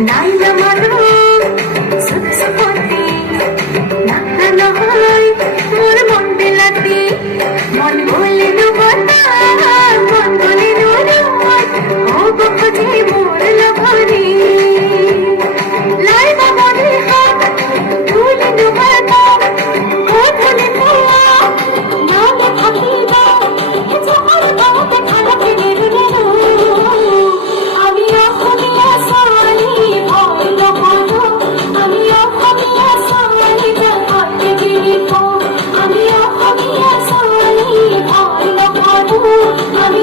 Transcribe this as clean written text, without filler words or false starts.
নাই না মানো সুপতি না হয় মোর মন বিলাতি মন বলে নবতা মন বলে নরম ও বকজি মোর লভরি লাই বাবরে হাত তুলে নবতা ও ধনে পোয়া নাম থাকিবা জমর বাতে খালা ফেলে রে আমি অখমিয়া সালি ভয় করো আমি অখমিয়া সালি জানতে গিরিকো আমি অখমিয়া সালি ভয় করো আমি